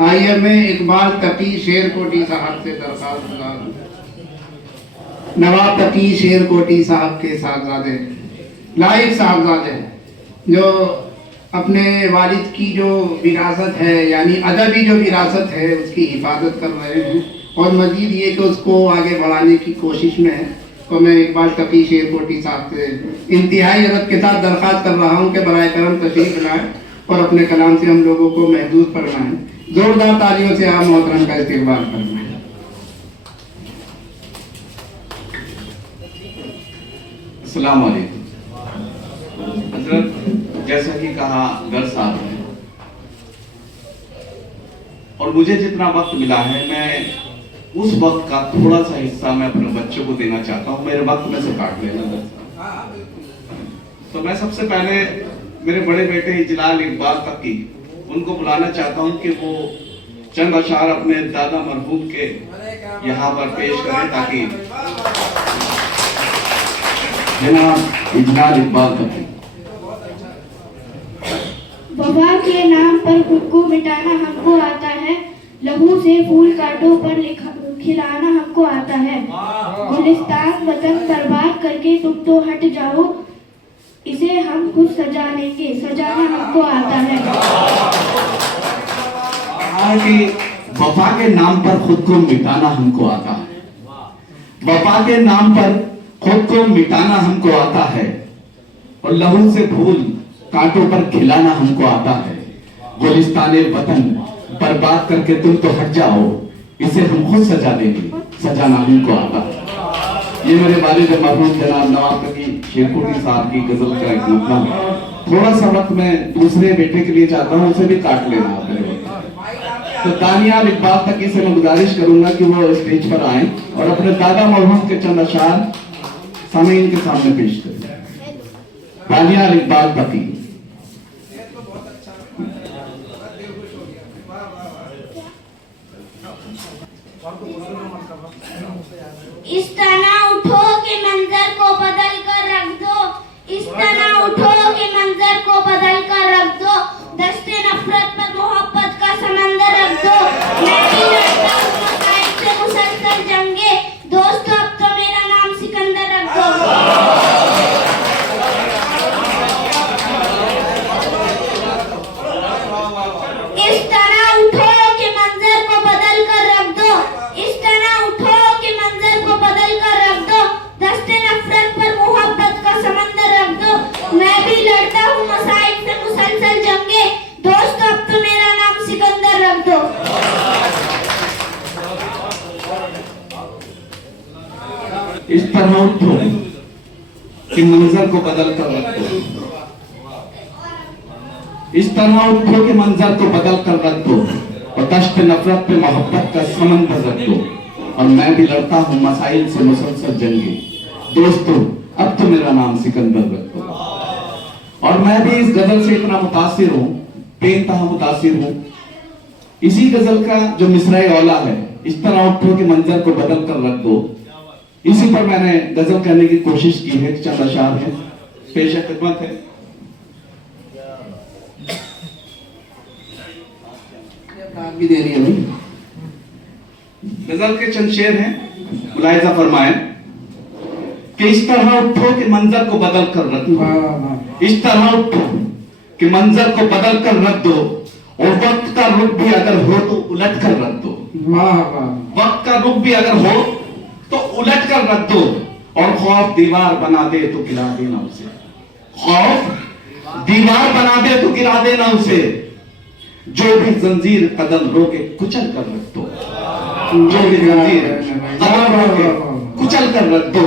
आइए मैं इकबाल तकी शेरकोटी साहब से दरख्वास्त गुजार नवाब तकी शेरकोटी साहब के साहबजादे, लायक साहबजादे, जो अपने वालिद की जो विरासत है यानी अदबी जो विरासत है उसकी हिफाजत कर रहे हैं और मज़ीद ये कि उसको आगे बढ़ाने की कोशिश में है। तो मैं इकबाल तकी शेरकोटी साहब से इंतहाई अदब के साथ दरख्वास्त कर रहा हूँ कि बराए करम तशरीफ लाएं और अपने कलाम से हम लोगों को महदूद फरमाएं। जोरदार तालियों से आप मोहतरम का इस्तेमाल फरमाएं। अस्सलाम वालेकुम। हजरत, जैसा कि कहा घर साहब ने, और मुझे जितना वक्त मिला है मैं उस वक्त का थोड़ा सा हिस्सा मैं अपने बच्चों को देना चाहता हूं। मेरे वक्त में से काट लेना घर साहब। तो मैं सबसे पहले मेरे बड़े बेटे इजलाल इकबाल तकी उनको बुलाना चाहता हूं कि वो चंद अशार अपने दादा मरहूम के यहाँ पर पेश करें ताकि जनाब इजलाल इकबाल तकी। वफा के नाम पर खुद को मिटाना हमको आता है, लहू से फूल कांटों पर खिलाना हमको आता है। गुलिस्तान वतन बर्बाद करके तुम तो हट जाओ, इसे हम खुद सजा लेंगे, सजाना हमको आता है। कि वफा के नाम पर खुद को मिटाना हमको आता है, वफा के नाम पर खुद को मिटाना हमको आता है और लहू से फूल कांटों पर खिलाना हमको आता है। गुलिस्ताने वतन बर्बाद करके तुम तो हट जाओ, इसे हम खुद सजा देंगे, सजाना हमको आता है। ये मेरे वालिद मरहूम जनाब नवाब तकी शेरकोटी साहब की गजल का एक मुकदमा है। थोड़ा सा वक्त मैं दूसरे बेटे के लिए चाहता हूँ, उसे भी काट लेना आप मेरे वक्त। तो दानियाल इकबाल तकी से मैं गुजारिश करूंगा कि वो स्टेज पर आए और अपने दादा मरहूम के चंद अशार सामीन के सामने पेश करें। दानियाल इकबाल तकी। इस तरह उठो के मंजर को बदल कर रख दो, इस तरह उठो के मंजर को बदल कर रख दो, दस्ते नफरत पर मोहब्बत का समंदर रख दो। मैं भी लड़ता हूँ मसाइब से मुसलसल जंगे, दोस्तों अब तो मेरा नाम सिकंदर रख दो। इस तरह उठो के मंजर को बदल कर रख दो, इस तरह उठो के मंजर को बदल कर रख दो, दस्ते नफरत पर मोहब्बत का समंदर रख दो। मैं भी लड़ता हूँ मसाइब से मुसलसल जंगे, दोस्तों अब तो मेरा नाम सिकंदर रख दो। इस तरह उठो कि मंजर को बदल कर रख दो, इस तरह उठो कि मंजर को बदल कर रख दो और दश्त नफरत पे मोहब्बत का समंदर रख दो। और मैं भी लड़ता हूँ मसाइल से मुसलसल जंगे, दोस्तों अब तो मेरा नाम सिकंदर रख दो। और मैं भी इस गजल से इतना मुतासिर हूँ, बेइंतहा मुतासिर हूँ। इसी गजल का जो मिसरा औला है, इस तरह उठो कि मंजर को बदल कर रख दो, इसी पर मैंने गजल कहने की कोशिश की है। चंद अशार है, पेश खिदमत है। भी दे रही है भाई। गजल के चंद शेर हैं, मुलाहिजा फरमाएं कि इस तरह उठो कि मंजर को बदल कर रख दो, इस तरह उठो कि मंजर को बदल कर रख दो और वक्त का रुख भी अगर हो तो उलट कर रख दो। वक्त का रुख भी अगर हो तो उलट कर रख दो और खौफ दीवार बना दे तो गिरा देना उसे, खौफ दीवार बना दे तो गिरा देना उसे। जो भी जंजीर कदम रोके कुचल कर रख दो, जो भी जंजीर कदम रोके कुचल कर रख दो।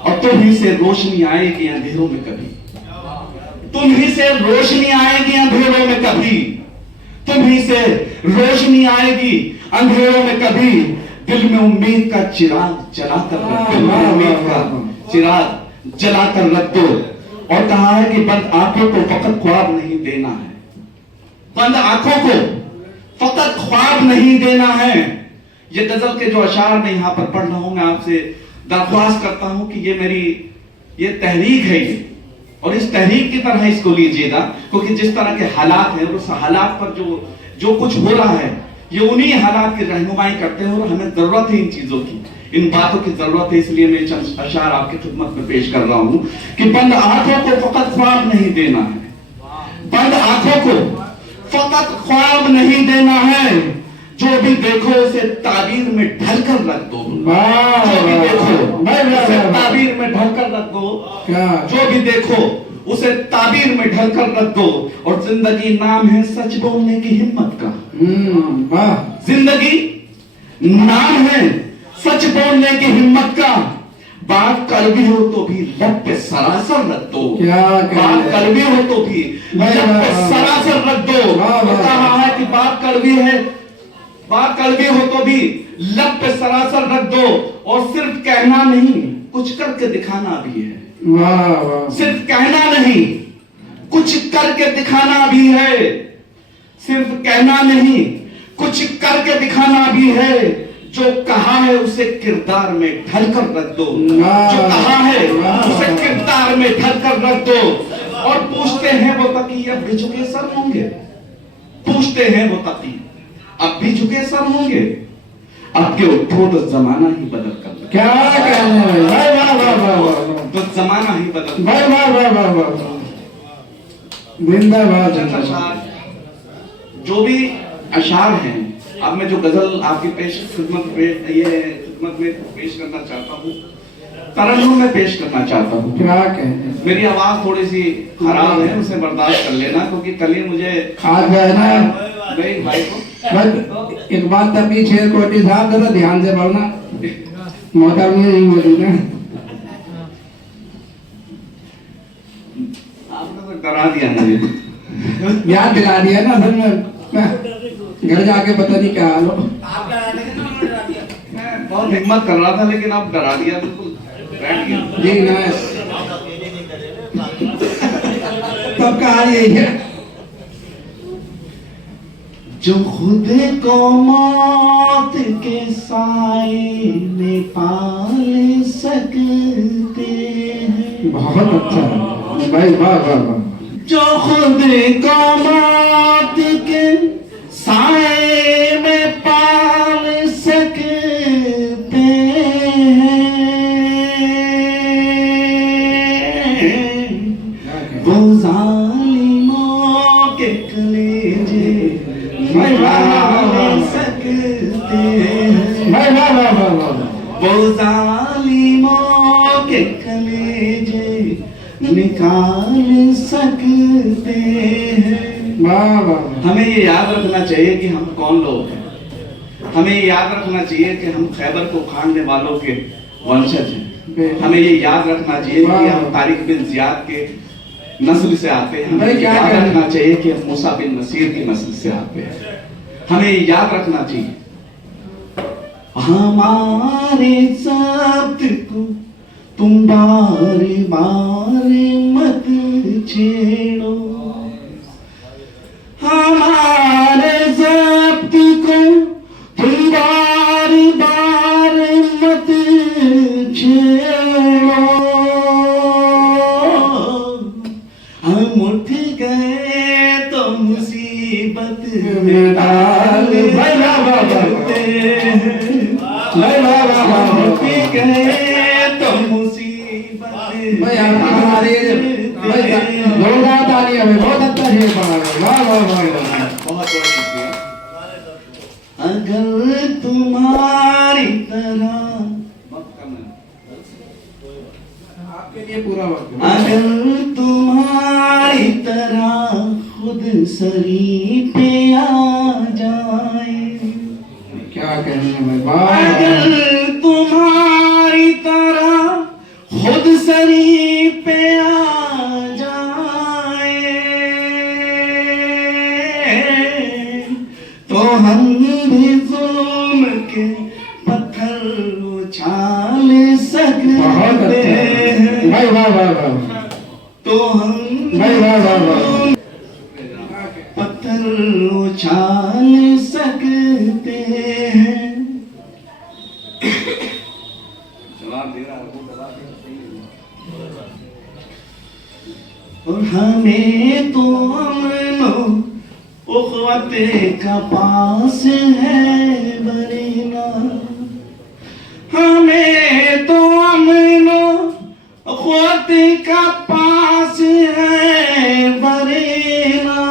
और तुम ही से रोशनी आएगी अंधेरों में कभी, तुम ही से रोशनी आएगी अंधेरों में कभी, तुम ही से रोशनी आएगी अंधेरों में कभी। दिल में उम्मीद का चिराग जला कर रख दो, उम्मीद का चिराग जला कर रख दो। और कहा है कि बंद आंखों को फकत ख्वाब नहीं देना है, बंद आंखों को फकत ख्वाब नहीं देना है। ये गजल के जो अशार मैं यहाँ पर पढ़ रहा हूं, मैं आपसे दरख्वास्त करता हूं कि ये मेरी ये तहरीक है ये, और इस तहरीक की तरह इसको लीजिएगा, क्योंकि जिस तरह के हालात हैं उस हालात पर जो कुछ हो रहा है ये उन्हीं हालात की रहनुमाई करते हैं और हमें जरूरत है इन चीजों की, इन बातों की जरूरत है। इसलिए मैं चंद अशार आपकी खिदमत में पेश कर रहा हूं कि बंद आंखों को फकत ख्वाब नहीं देना है, बंद आंखों को फकत ख्वाब नहीं देना है, जो भी देखो उसे ताबीर में ढलकर रख दो। जो भी देखो उसे ताबीर में ढलकर रख दो, जो भी देखो उसे ताबीर में ढलकर रख दो। और जिंदगी नाम है सच बोलने की हिम्मत का, जिंदगी नाम है सच बोलने की हिम्मत का। बात कड़वी हो तो भी लब पे सरासर रख दो, बात कड़वी हो तो भी लब पे सरासर रख दो। कहा है कि बात कड़वी है, बात कड़वी हो तो भी लब पे सरासर रख दो। और सिर्फ कहना नहीं कुछ करके दिखाना भी है, सिर्फ कहना नहीं कुछ करके दिखाना भी है, सिर्फ कहना नहीं कुछ करके दिखाना भी है। जो कहा है उसे किरदार में ढलकर रख दो, जो कहा है उसे किरदार में ढलकर रख दो। और पूछते हैं वो तकी अब भी झुके सर होंगे, पूछते हैं वो तकी अब भी झुके सर होंगे। अब के उठो तो जमाना ही बदल कर, क्या कहने हैं, तो जमाना ही बदल। जिंदाबाद। जो भी अशार हैं, अब मैं जो गजल आपकी खिदमत में पेश करना चाहता हूँ, तरन्नुम में पेश करना चाहता हूँ। क्या कहने, मेरी आवाज थोड़ी सी खराब है, उसे बर्दाश्त कर लेना, क्योंकि कल ही मुझे आज है ना भाई को बस एक बात था, पीछे कोटी साहब जरा ध्यान से पढ़ना, मोटर में नहीं मौजूद है। आपने तो डरा दिया मुझे, याद दिला दिया ना, असल में घर जाके पता नहीं क्या हाल हो। मैं बहुत हिम्मत कर रहा था लेकिन आप डरा दिया, बिल्कुल बैठ गया जी ना, तब का हाल यही है। जो खुद को मौत के साए में पाल सकते हैं। बहुत अच्छा भाई, वाह वाह वाह। जो खुद को मौत के साए में पाल सकते हैं, वो जालिमों के कलेजे निकाल सकते हैं, वो जालिमों के कलेजे निकाल सकते हैं। हमें ये याद रखना चाहिए कि हम कौन लोग हैं, हमें ये याद रखना चाहिए कि हम खैबर को उखाड़ने वालों के वंशज हैं, हमें ये याद रखना चाहिए कि हम तारिक बिन जियाद के नस्ल से आते हैं, हमें याद रखना चाहिए कि हम मूसा बिन नसीर की नस्ल से आते हैं, हमें ये याद रखना चाहिए। हमारे सब्त को तुम बारे बारे मत छेड़ो, हमारे ज़ब्त को तुम बार बार मत छेड़ो। हम उठ गए तो मुसीबत में डाल देते हैं, हम उठ गए तो मुसीबत भाई हमारे जोरदार तालियां में बहुत अच्छा शेर पढ़ा है, वाह वाह वाह। बहुत बहुत शुक्रिया। अगर तुम्हारी तरह आपके लिए पूरा वक्त, अगर तुम्हारी तरह खुद सरी पे आ जाए, क्या कहने में, वाह। अगर तुम्हारी तरह खुद सरी पे आ जाए तो हम भी जुल्म के पत्थर उछाल सकते हैं, भाई वाह वाह वाह। तो हम भाई वाह वाह वाह। पत्थर उछाल सकते हैं। जवाब दे रहा है वो, जवाब और हमें तो अमनो उखवत का पास है बरीना, हमें तो अमनो उखवत का पास है बरीना।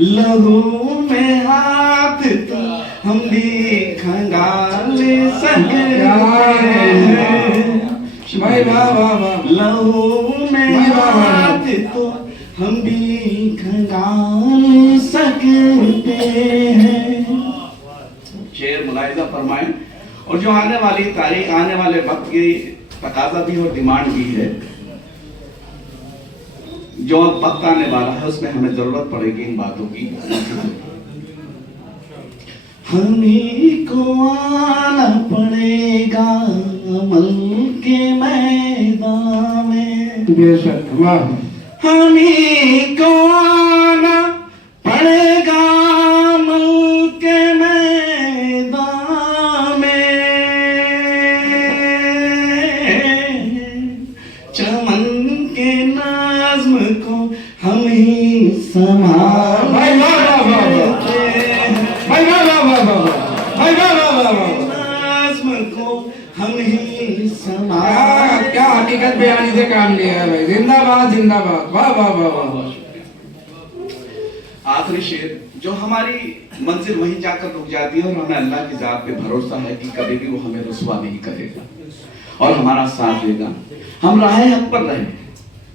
लहू में हाथ तो हम भी खंगाल सकते हैं। भाई वाह वाह वाह। लहू में हाथ तो हम भी खंगाल सकते हैं। शेर मुलाहिजा फरमाएं। और जो आने वाली तारीख, आने वाले वक्त की तकाजा भी और डिमांड भी है, जो वक्त आने वाला है उसमें हमें जरूरत पड़ेगी इन बातों की। हमें को आना पड़ेगा अमल के मैदान में। बेशक वाह। हमें को आना पड़ेगा अमल के मैदान में। चमन के नाज़्म को हम ही संभाल भाई वाह वाह वाह वाह। भाई वाह वाह वाह वाह। भाई वाह वाह वाह वाह। नाज़्म को हम ही संभाल। क्या हकीकत बयानी से काम लिया है भाई। जिंदाबाद जिंदाबाद। वाह वाह वाह वाह। आखिरी शेर, जो हमारी मंजिल वहीं जाकर रुक जाती है और हमें अल्लाह की जात पे भरोसा है कि कभी भी वो हमें रुसवा नहीं करेगा और हमारा साथ देगा। हम राह हक पर रहे,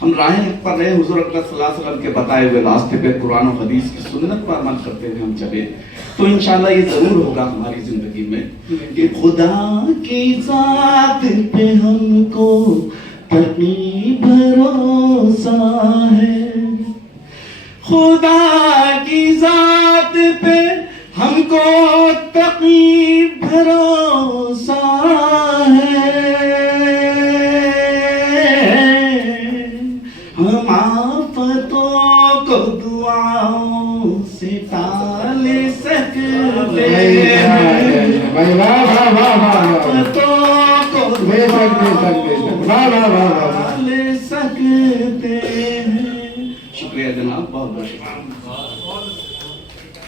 हम राह हक पर रहे, हुजूर अकरम सल्लल्लाहु अलैहि वसल्लम के बताए हुए रास्ते पे कुरान और हदीस की सुन्नत पर अमल करते हुए हम चले तो इंशाल्लाह ये जरूर होगा हमारी जिंदगी में कि खुदा की जात पे हमको तकी भरोसा है। खुदा की जात पे हमको तकी भरोसा है। हम आफतों को दुआओं से टाल सकते हैं। भाई वाह वाह वाह वाह। आफतों को बेशक बेशक बेशक। वाह वाह वाह वाह। टाल सकते हैं। शुक्रिया जनाब, बहुत बहुत शुक्रिया।